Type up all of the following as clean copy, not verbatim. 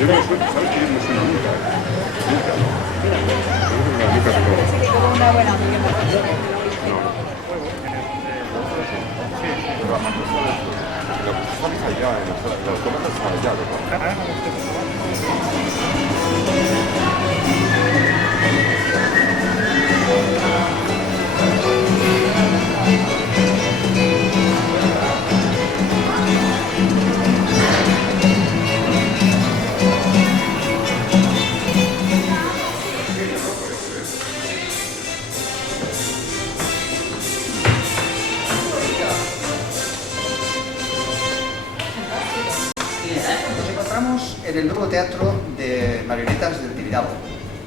Yo no me suelto, ¿sabes? Que yo no me suelto nunca. Nunca. Nunca se puede. Como una buena amiga. Pero además no sabes. Pero pues estamos allá, los tomates están allá, ¿verdad? Nos encontramos en el nuevo teatro de marionetas del Tibidabo,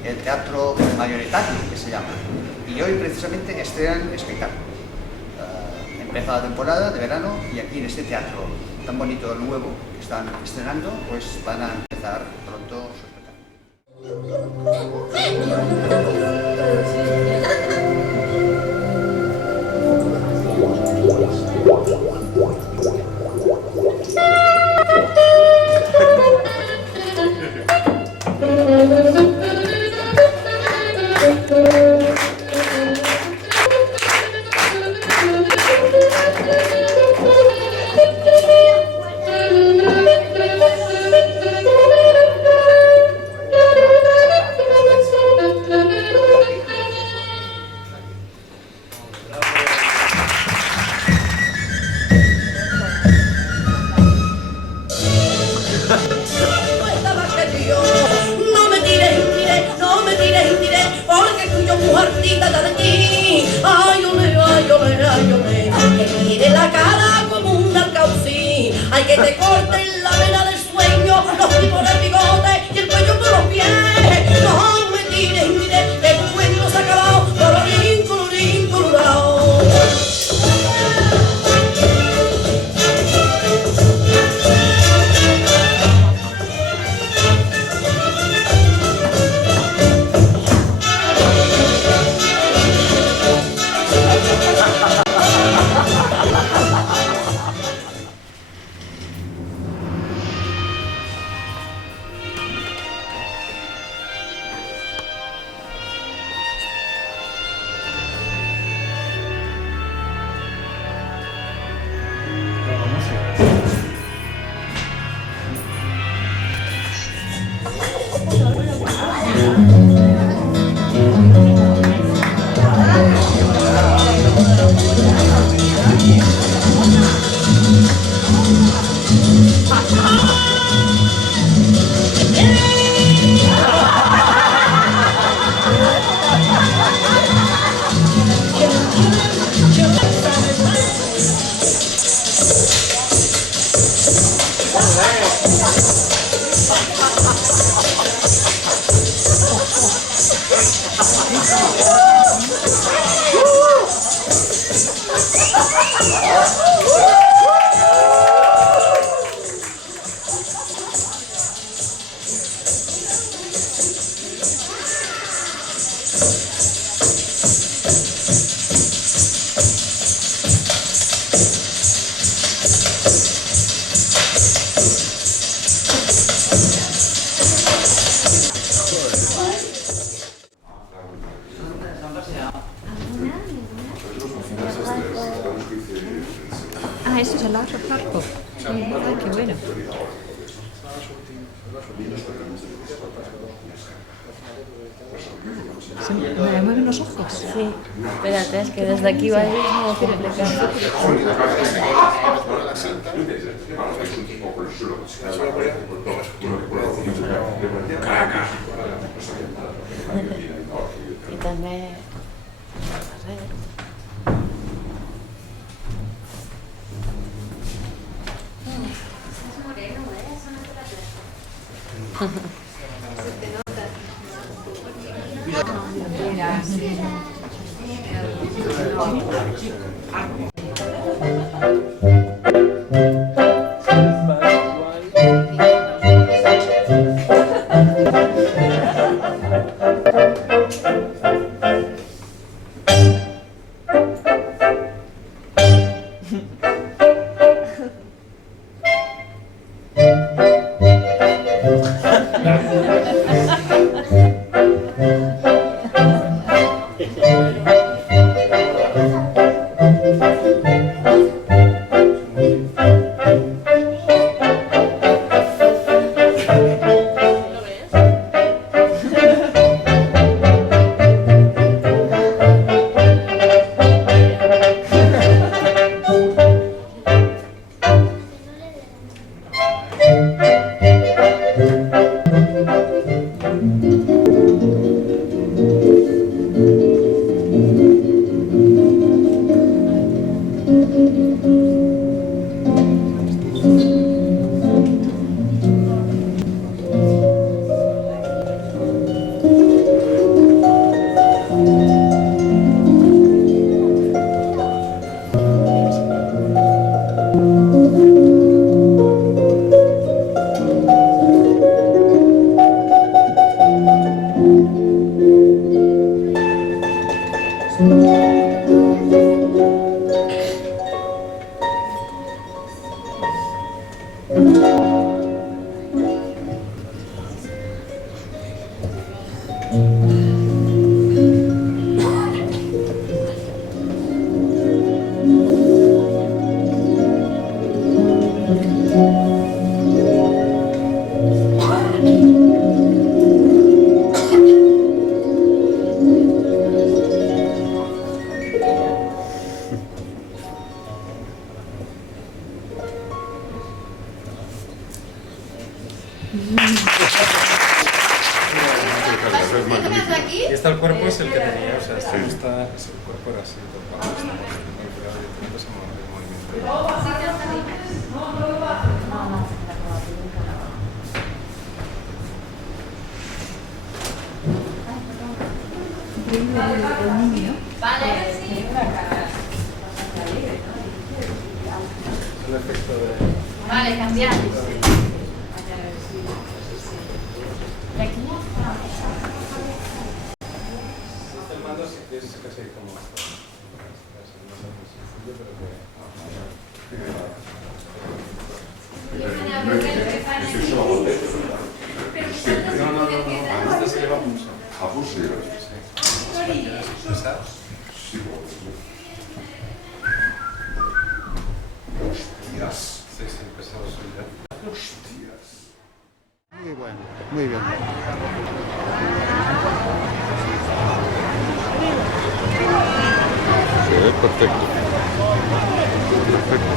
el teatro marionetario que se llama, y hoy precisamente estrenan espectáculo. Empieza la temporada de verano y aquí en este teatro tan bonito, nuevo que están estrenando, pues van a empezar pronto su Hay que te corten la vena del sueño, los tipos del bigote y el cuello por los pies. No me tires, mire, que tu cuento se ha acabado, colorín colorado. Ah, eso es el otro parco. Ay, qué bueno. Se me mueven los ojos. Sí, espérate, es que desde aquí va a ir no explicar. Y también... Y está el cuerpo es el que tenía, o sea, el cuerpo era así, cuando estamos en el movimiento. El efecto de... Vale, cambiar. El mando sí que es casi como esto. No, este se lleva mucho. A pulso lleva. Sí, hostias. Sí, sí, pesado suyo. Hostias. Muy bueno, muy bien. Perfecto. Perfecto.